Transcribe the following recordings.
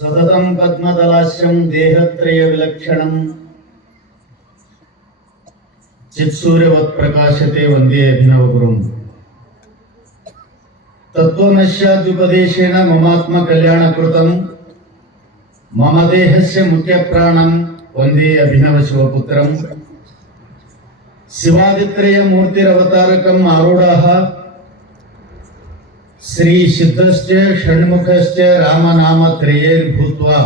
ಸತತಂ ಪದ್ಮದಲಾಶ್ಯಂ ದೇಹತ್ರಯ ವಿಲಕ್ಷಣಂ ಚಿತ್ಸೂರ್ಯವತ್ ಪ್ರಕಾಶತೆ ವಂದೇ ಅಭಿನವ ಗುರುಂ. ತತ್ವನಶ್ಯಾದ್ಯುಪದೇಶೇನ ಮಮಾತ್ಮ ಕಲ್ಯಾಣ ಕೃತಂ ಮಮ ದೇಹಸ್ಯ ಮುಖ್ಯ ಪ್ರಾಣಂ ವಂದೇ ಅಭಿನವ ಶಿವಪುತ್ರಂ. ಶಿವಾದಿತ್ರಯ ಮೂರ್ತಿರವತಾರಕಂ ಆರೂಢಾಃ ಶ್ರೀ ಸಿದ್ಧಶ್ಚ ಷಣ್ಮುಖಶ್ಚ ರಾಮನಾಮ ತ್ರಯೈರ್ಭೂತ್ವಾ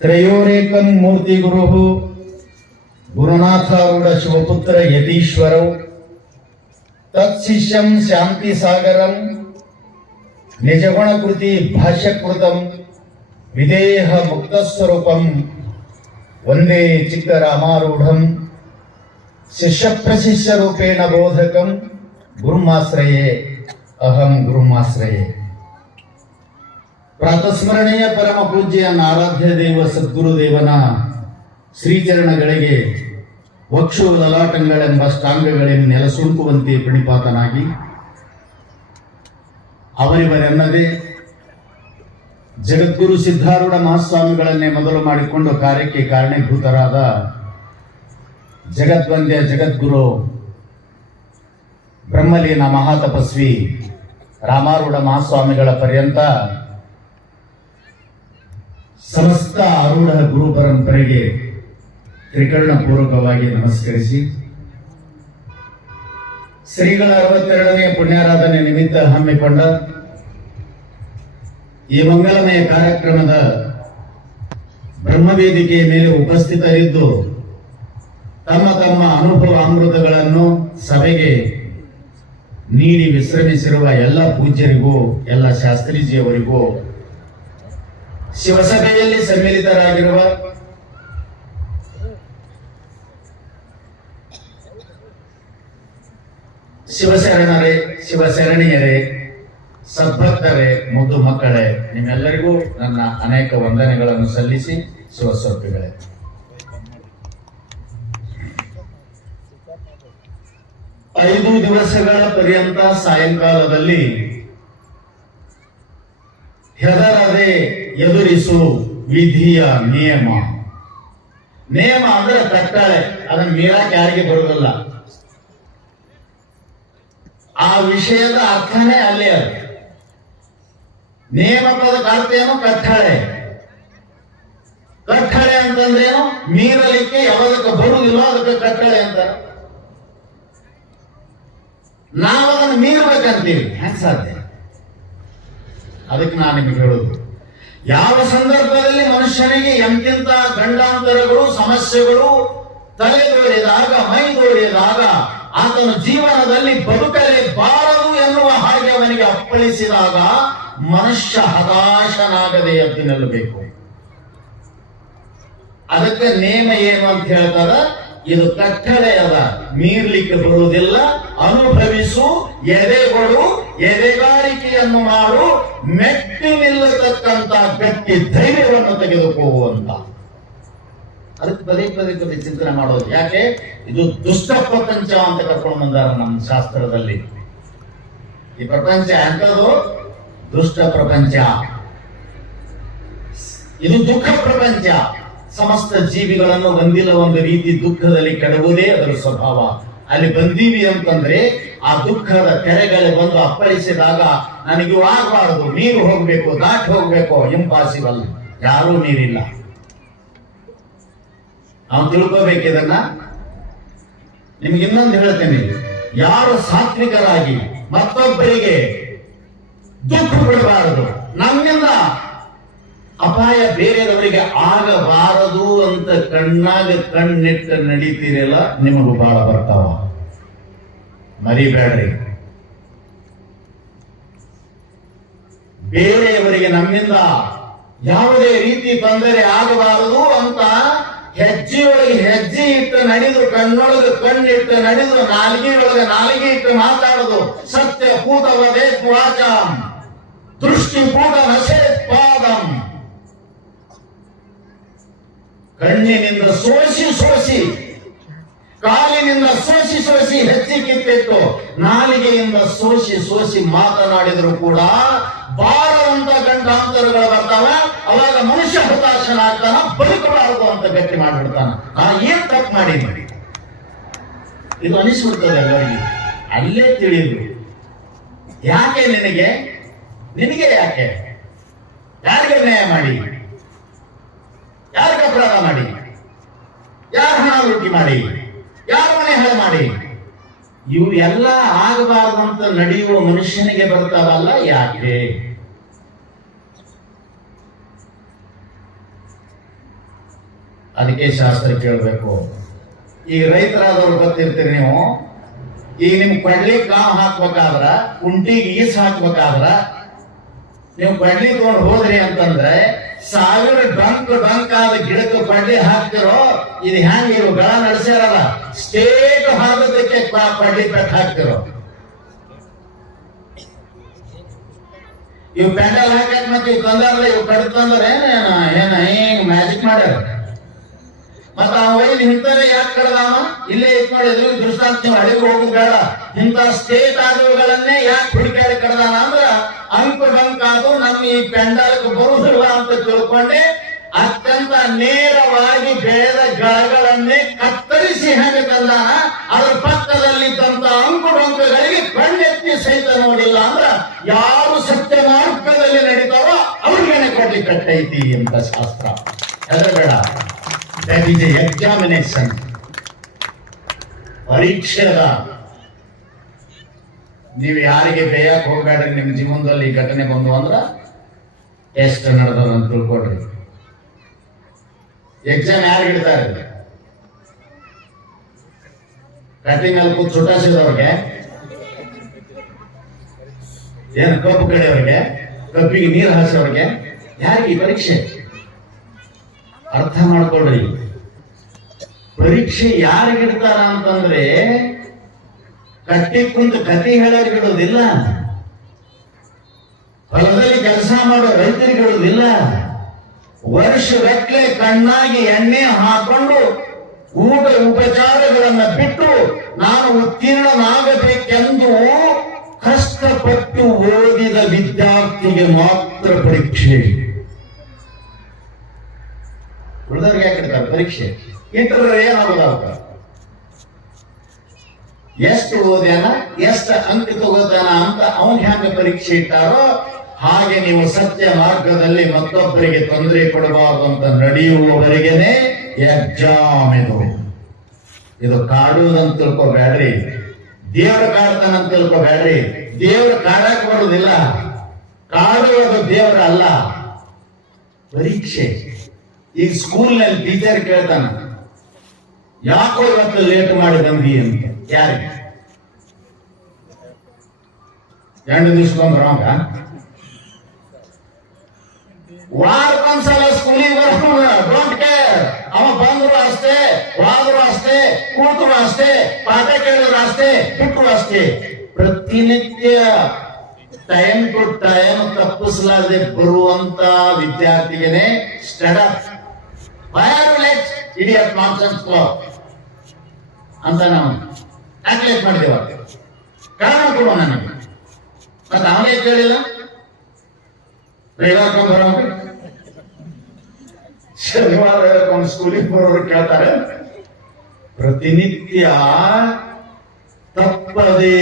ತ್ರಯೋರೇಕಂ ಮೂರ್ತಿ ಗುರುಃ ಗುರುನಾಥಾರೂಢ ಶಿವಪುತ್ರ ಯತೀಶ್ವರೌ ತತ್ಶಿಷ್ಯಂ ಶಾಂತಿ ಸಾಗರಂ ನಿಜಗುಣಕೃತಿ ಭಾಷ್ಯಕೃತಂ ವಿದೇಹ ಮುಕ್ತಸ್ವರೂಪಂ ವಂದೇ ಚಿಕ್ಕರಾಮಾರೂಢಂ ಶಿಷ್ಯ ಪ್ರಶಿಷ್ಯ ರೂಪೇಣ ಬೋಧಕಂ ಗುರುಮಾಶ್ರಯೇ ಅಹಂ ಗುರುಮಾಶ್ರಯೇ. ಪ್ರಾತಸ್ಮರಣೀಯ ಪರಮ ಪೂಜ್ಯ ಆರಾಧ್ಯ ದೇವ ಸದ್ಗುರುದೇವನ ಶ್ರೀಚರಣಗಳಿಗೆ ವಕ್ಷು ಲಲಾಟಗಳೆಂಬ ಸ್ಟಾಂಗಗಳನ್ನು ನೆಲಸುಂಕುವಂತೆ ಪ್ರಣಿಪಾತನಾಗಿ ಅವರಿವರೆನ್ನದೇ ಜಗದ್ಗುರು ಸಿದ್ಧಾರೂಢ ಮಹಾಸ್ವಾಮಿಗಳನ್ನೇ ಮೊದಲು ಮಾಡಿಕೊಂಡು ಕಾರ್ಯಕ್ಕೆ ಕಾರಣೀಭೂತರಾದ ಜಗದ್ವಂದ್ಯ ಜಗದ್ಗುರು ಬ್ರಹ್ಮಲೀನ ಮಹಾತಪಸ್ವಿ ರಾಮಾರೂಢ ಮಹಾಸ್ವಾಮಿಗಳ ಪರ್ಯಂತ ಸಮಸ್ತ ಆರೂಢ ಗುರು ಪರಂಪರೆಗೆ ತ್ರಿಕರ್ಣಪೂರ್ವಕವಾಗಿ ನಮಸ್ಕರಿಸಿ, ಶ್ರೀಗಳ 62ನೇ ಪುಣ್ಯಾರಾಧನೆ ನಿಮಿತ್ತ ಹಮ್ಮಿಕೊಂಡ ಈ ಮಂಗಲಮಯ ಕಾರ್ಯಕ್ರಮದ ಬ್ರಹ್ಮವೇದಿಕೆಯ ಮೇಲೆ ಉಪಸ್ಥಿತರಿದ್ದು ತಮ್ಮ ತಮ್ಮ ಅನುಭವ ಅಮೃತಗಳನ್ನು ಸಭೆಗೆ ನೀಡಿ ವಿಶ್ರಮಿಸಿರುವ ಎಲ್ಲ ಪೂಜ್ಯರಿಗೂ ಎಲ್ಲ ಶಾಸ್ತ್ರೀಜಿಯವರಿಗೂ ಶಿವಸಭೆಯಲ್ಲಿ ಸಮ್ಮಿಲಿತರಾಗಿರುವ ಶಿವಶರಣರೇ, ಶಿವಶರಣೀಯರೇ, ಸದ್ಭಕ್ತರೇ, ಮುದ್ದು ಮಕ್ಕಳೇ, ನಿಮ್ಮೆಲ್ಲರಿಗೂ ನನ್ನ ಅನೇಕ ವಂದನೆಗಳನ್ನು ಸಲ್ಲಿಸಿ ಶಿವಸ್ವರೂಪಿಗಳೇ, 5 ದಿವಸಗಳ ಪರ್ಯಂತ ಸಾಯಂಕಾಲದಲ್ಲಿ ಹೆದರದೆ ಎದುರಿಸು ವಿಧಿಯ ನಿಯಮ. ನಿಯಮ ಅಂದ್ರೆ ಕಟ್ಟಳೆ, ಅದನ್ನು ಮೀರಕ್ಕೆ ಯಾರಿಗೆ ಬರುವುದಿಲ್ಲ. ಆ ವಿಷಯದ ಅರ್ಥನೇ ಅಲ್ಲೇ ಅದು. ನಿಯಮ ಪದಕ್ಕೆ ಅರ್ಥ ಏನು? ಕಟ್ಟಳೆ. ಕಟ್ಟಳೆ ಅಂತಂದ್ರೇನು? ಮೀರಲಿಕ್ಕೆ ಯಾವ್ದಕ್ಕೆ ಬರುವುದಿಲ್ಲ ಅದಕ್ಕೆ ಕಟ್ಟಳೆ ಅಂತಾರೆ. ನಾವು ಅದನ್ನು ಮೀರಬೇಕಂತೀವಿ, ಹೆಂಗ್ ಸಾಧ್ಯ? ಅದಕ್ಕೆ ನಾನು ನಿಮಗೆ ಹೇಳುದು, ಯಾವ ಸಂದರ್ಭದಲ್ಲಿ ಮನುಷ್ಯನಿಗೆ ಎಂತೆಂತ ಗಂಡಾಂತರಗಳು ಸಮಸ್ಯೆಗಳು ತಲೆದೋರಿದಾಗ ಮೈದೋರಿದಾಗ ಆತನ ಜೀವನದಲ್ಲಿ ಬದುಕಲೇಬಾರದು ಎನ್ನುವ ಹಾಗೆ ಅವನಿಗೆ ಅಪ್ಪಳಿಸಿದಾಗ ಮನುಷ್ಯ ಹತಾಶನಾಗದೆ ಎದ್ದು ನಿಲ್ಲಬೇಕು. ಅದಕ್ಕೆ ನೇಮ ಏನು ಅಂತ ಹೇಳ್ತಾರ? ಇದು ಕಟ್ಟಳೆ ಅದ, ಮೀರ್ಲಿಕ್ಕೆ ಬರುವುದಿಲ್ಲ. ಅನುಭವಿಸು, ಎದೆಗಳು, ಎದೆಗಾರಿಕೆಯನ್ನು ಮಾಡು, ಮೆಟ್ಟಿ ನಿಲ್ಲತಕ್ಕಂತ ಗಟ್ಟಿ ಧೈರ್ಯವನ್ನು ತೆಗೆದುಕೊಳ್ಳುವಂತ. ಅದಕ್ಕೆ ಪದೇ ಪದೇ ಪದೇ ಚಿಂತನೆ ಮಾಡೋದು. ಯಾಕೆ? ಇದು ದುಷ್ಟ ಪ್ರಪಂಚ ಅಂತ ಕರ್ಕೊಂಡು ಬಂದಾರ ನಮ್ಮ ಶಾಸ್ತ್ರದಲ್ಲಿ. ಈ ಪ್ರಪಂಚ ಎಂಥದ್ದು? ದುಷ್ಟ ಪ್ರಪಂಚ. ಇದು ದುಃಖ ಪ್ರಪಂಚ. ಸಮಸ್ತ ಜೀವಿಗಳನ್ನು ಒಂದಿಲ್ಲ ಒಂದು ರೀತಿ ದುಃಖದಲ್ಲಿ ಕೆಡವುವುದೇ ಅದರ ಸ್ವಭಾವ. ಅಲ್ಲಿ ಬಂದೀವಿ ಅಂತಂದ್ರೆ ಆ ದುಃಖದ ತೆರೆಗಳು ಬಂದು ಅಪ್ಪಳಿಸಿದಾಗ ನನಗೆ ಆಗಬಾರದು, ನೀರು ಹೋಗ್ಬೇಕು, ದಾಟಿ ಹೋಗ್ಬೇಕು, ಇಂಪಾಸಿಬಲ್, ಯಾರೂ ನೀರಿಲ್ಲ. ನಾವು ತಿಳ್ಕೋಬೇಕಿದನ್ನ. ನಿಮ್ಗೆ ಇನ್ನೊಂದು ಹೇಳ್ತೇನೆ, ಯಾರು ಸಾತ್ವಿಕರಾಗಿ ಮತ್ತೊಬ್ಬರಿಗೆ ದುಃಖ ಬಿಡಬಾರದು, ನಮ್ಮಿಂದ ಅಪಾಯ ಬೇರೆಯವರಿಗೆ ಆಗಬಾರದು ಅಂತ ಕಣ್ಣಾಗ ಕಣ್ಣಿಟ್ಟು ನಡೀತೀರಲ್ಲ, ನಿಮಗೂ ಬಹಳ ಬರ್ತಾವ, ಮರಿಬೇಡ್ರಿ. ಬೇರೆಯವರಿಗೆ ನಮ್ಮಿಂದ ಯಾವುದೇ ರೀತಿ ತೊಂದರೆ ಆಗಬಾರದು ಅಂತ ಹೆಜ್ಜೆಯೊಳಗೆ ಹೆಜ್ಜೆ ಇಟ್ಟು ನಡೆದು, ಕಣ್ಣೊಳಗೆ ಕಣ್ಣಿಟ್ಟು ನಡೆದು, ನಾಲಿಗೆಯೊಳಗೆ ನಾಲಿಗೆ ಇಟ್ಟು ಮಾತಾಡುದು. ಸತ್ಯ ಪೂತವದೇ ವಾಚಂ ದೃಷ್ಟಿ ಪೂತ ನಶೇತ್ ಪಾದಂ. ಕಣ್ಣಿನಿಂದ ಸೋಸಿ ಕಾಲಿನಿಂದ ಸೋಸಿ ಹೆಚ್ಚಿ ಕಿತ್ತಿಟ್ಟು ನಾಲಿಗೆಯಿಂದ ಸೋಸಿ ಮಾತನಾಡಿದ್ರು ಕೂಡ ಬಾರವ ಅಂತ ಗಂಟಾಂತರಗಳು ಬರ್ತಾವ. ಅವಾಗ ಮನುಷ್ಯ ಹತಾಶನಾಗ್ತಾನ, ಬದುಕಬಾರದು ಅಂತ ಗಟ್ಟಿ ಮಾಡ್ಬಿಡ್ತಾನ. ನಾ ಏನ್ ತಪ್ಪು ಮಾಡೀನಿ ಇದು ಅನಿಸ್ಬಿಡ್ತದೆ ಎಲ್ಲರಿಗೆ. ಅಲ್ಲೇ ತಿಳಿದ್ರು ಯಾಕೆ ನಿನಗೆ ಯಾಕೆ, ಯಾರಿಗೆ ನ್ಯಾಯ ಮಾಡಿ, ಯಾರಿಗೆ ಅಪರಾಧ ಮಾಡಿ, ಯಾರ ಹಣ ಲೂಟಿ ಮಾಡಿ, ಯಾರ ಮನೆ ಹಾಳು ಮಾಡಿ, ಇವು ಎಲ್ಲ ಆಗಬಾರ್ದಂತ ನಡೆಯುವ ಮನುಷ್ಯನಿಗೆ ಬರ್ತಾವಲ್ಲ ಯಾಕೆ? ಅದಕ್ಕೆ ಶಾಸ್ತ್ರ ಕೇಳಬೇಕು. ಈಗ ರೈತರಾದವ್ರು ಗೊತ್ತಿರ್ತೀರಿ ನೀವು. ಈಗ ನಿಮ್ ಕಡ್ಲಿ ಕಾವು ಹಾಕ್ಬೇಕಾದ್ರ, ಕುಂಟಿಗೆ ಈಸ್ ಹಾಕ್ಬೇಕಾದ್ರ ನೀವು ಕಡ್ಲಿ ತಗೊಂಡು ಹೋದ್ರಿ ಅಂತಂದ್ರೆ 1000 ಡಂಕ್ ಆದ ಗಿಡಕ್ಕೆ ಕಡ್ಲಿ ಹಾಕ್ತಿರೋ. ಇದು ಹೆಂಗ ಇವು ಗಳ ನಡೆಸ್ಯಾರಲ್ಲ, ಸ್ಟೇಟ್ ಹಾಕೋದಕ್ಕೆ ಕಡ್ಲಿ ಪೆಟ್ ಹಾಕ್ತಿರೋ. ಇವು ಪೆಂಡಲ್ ಹಾಕಕ್ ಮತ್ತೆ ಇವ್ ತಂದಾರಲ್ಲ, ಇವು ಕಡ್ತಂದ್ರೆ ಏನ ಹಿಂಗ್ ಮ್ಯಾಜಿಕ್ ಮಾಡ್ಯಾರ. ಮತ್ತ ಆ ವೈದ್ಯ ಇಂಥವೇ ಯಾಕೆ ಕಡ್ದಾವ? ಇಲ್ಲೇ ಇದ್ ಮಾಡಿದ್ರು ದೃಷ್ಟಾಂತ. ನೀವು ಹಳಿಗೆ ಹೋಗುದು ಬೇಡ. ಇಂಥ ಸ್ಟೇಟ್ ಆದವುಗಳನ್ನೇ ಯಾಕೆ ಹುಡುಕಾಡಿ ಕಡ್ದಾನ ಅಂದ್ರ ಅಂಕು ಡಂಕ್ ಆದು ನಮ್ಮ ಈ ಪೆಂಡಲ್ಗೆ ಬರುವುದಿಲ್ಲ ಅಂತ ತಿಳ್ಕೊಂಡೆ ಅತ್ಯಂತ ನೇರವಾಗಿ ಬೆಳೆದ ಗಳಗಳನ್ನೇ ಕತ್ತರಿಸಿ ಹೆಂಗೆ ತಂದಾನ. ಅದ್ರ ಪಕ್ಕದಲ್ಲಿದ್ದಂತ ಅಂಕು ಡೊಂಕಗಳಿಗೆ ಕಣ್ಣೆತ್ತಿ ಸಹಿತ ನೋಡಿಲ್ಲ ಅಂದ್ರ ಯಾರು ಸತ್ಯ ಮಾರ್ಗದಲ್ಲಿ ನಡೀತಾವೋ ಅವ್ರಿಗೇನೆ ಕೊಡ್ಲಿಕ್ಕೆ ಕಟ್ಟೈತಿ ಅಂತ ಶಾಸ್ತ್ರ. ಹೆದರಬೇಡ. That is an examination. ಪರೀಕ್ಷೆ ಅದ. ನೀವು ಯಾರಿಗೆ ಬೇಯಕ್ ಹೋಗ್ಬೇಡ್ರಿ. ನಿಮ್ಮ ಜೀವನದಲ್ಲಿ ಈ ಘಟನೆ ಬಂದು ಅಂದ್ರ ಟೆಸ್ಟ್ ನಡೆದ ಅಂತ ತಿಳ್ಕೊಡ್ರಿ. ಎಕ್ಸಾಮ್ ಯಾರು ಇಡ್ತಾರೆ? ಕಟ್ಟಿ ಮೇಲೆ ಕೂತ್ ಸುಟಾಸಿದವ್ರಿಗೆ, ಏನ್ ಕಬ್ಬು ಕಡೆಯವ್ರಿಗೆ, ಕಬ್ಬಿಗೆ ನೀರು ಹಾಸೋರಿಗೆ, ಯಾರಿಗೆ ಪರೀಕ್ಷೆ? ಅರ್ಥ ಮಾಡ್ಕೊಳ್ರಿ. ಪರೀಕ್ಷೆ ಯಾರಿಗಿಡ್ತಾರ ಅಂತಂದ್ರೆ ಕಟ್ಟಿ ಕುಂತು ಕತೆ ಹೇಳೋರಿಗೆ ಇಡೋದಿಲ್ಲ, ಹೊಲದಲ್ಲಿ ಕೆಲಸ ಮಾಡೋ ರೈತರಿಗೆ ಇಡೋದಿಲ್ಲ. ವರ್ಷಗಟ್ಟಲೆ ಕಣ್ಣಾಗಿ ಎಣ್ಣೆ ಹಾಕೊಂಡು ಊಟ ಉಪಚಾರಗಳನ್ನ ಬಿಟ್ಟು ನಾನು ಉತ್ತೀರ್ಣನಾಗಬೇಕೆಂದು ಕಷ್ಟಪಟ್ಟು ಓದಿದ ವಿದ್ಯಾರ್ಥಿಗೆ ಮಾತ್ರ ಪರೀಕ್ಷೆ. ಉಳಿದವ್ರಿಗೆ ಯಾಕೆ ಇಡ್ತಾರೆ ಪರೀಕ್ಷೆ? ಇಂಟರ್ವ್ಯೂ ಏನಾಗೋದಾಗ ಎಷ್ಟು ಓದ್ಯಾನ, ಎಷ್ಟು ಅಂಕ ತಗೋತಾನ ಅಂತ ಅವನ್ ಹ್ಯಾಂಗ ಪರೀಕ್ಷೆ ಇಟ್ಟಾರೋ ಹಾಗೆ ನೀವು ಸತ್ಯ ಮಾರ್ಗದಲ್ಲಿ ಮತ್ತೊಬ್ಬರಿಗೆ ತೊಂದರೆ ಕೊಡಬಾರದು ಅಂತ ನಡೆಯುವವರೆಗೆನೆ ಎಕ್ಸಾಮ್. ಇದು ಕಾಡುವುದಂತ ತಿಳ್ಕೊಬೇಡ್ರಿ, ದೇವ್ರ ಕಾಡ್ತಾನಂತ ತಿಳ್ಕೊಬೇಡ್ರಿ. ದೇವ್ರ ಕಾಡಕ್ ಬರುವುದಿಲ್ಲ, ಕಾಡುವುದು ದೇವರ ಅಲ್ಲ, ಪರೀಕ್ಷೆ. ಈಗ ಸ್ಕೂಲ್ನಲ್ಲಿ ಟೀಚರ್ ಕೇಳ್ತಾನ, ಯಾಕೋ ಇವತ್ತು ಲೇಟ್ ಮಾಡಿ ಬಂದಿ ಅಂತ. ಯಾರಿಗೆ? 2 ದಿವಸಕ್ಕೊಂಬರೋಂಗ ವಾರಕ್ಕೊಂದ್ಸಲ ಸ್ಕೂಲಿಗೆ ಬರೋಣ. Don't care. ಅವ ಬಂದ್ರು ಅಷ್ಟೇ, ವಾದ್ರು ಅಷ್ಟೇ, ಕೂತರು ಅಷ್ಟೇ, ಪಾಠ ಕೇಳಿದ್ರು ಅಷ್ಟೇ, ಬಿಟ್ಟರು ಅಷ್ಟೇ. ಪ್ರತಿನಿತ್ಯ ಟೈಮ್ ಟು ಟೈಮ್ ತಪ್ಪಿಸಲಾದೆ ಬರುವಂತ ವಿದ್ಯಾರ್ಥಿಗೆ ಸ್ಟಡಪ್ ವೈರ್ಲೆಸ್ ಇಡಿಯಟ್ ನಾನ್ಸೆನ್ಸ್ ಕ್ಲಾಕ್ ಅಂತ ನಾವು ಟ್ಯಾಕ್ಲೇಟ್ ಮಾಡಿದೇವ. ಕಾರಣ ಕೊಡುವ ನನಗೆ. ಮತ್ತೆ ಅವನೇ ಕೇಳಿಲ್ಲ ರವಿವಾರ ಬರೋಂಗ ಶನಿವಾರ ಸ್ಕೂಲಿಗೆ ಬರೋರು ಕೇಳ್ತಾರೆ. ಪ್ರತಿನಿತ್ಯ ತಪ್ಪದೇ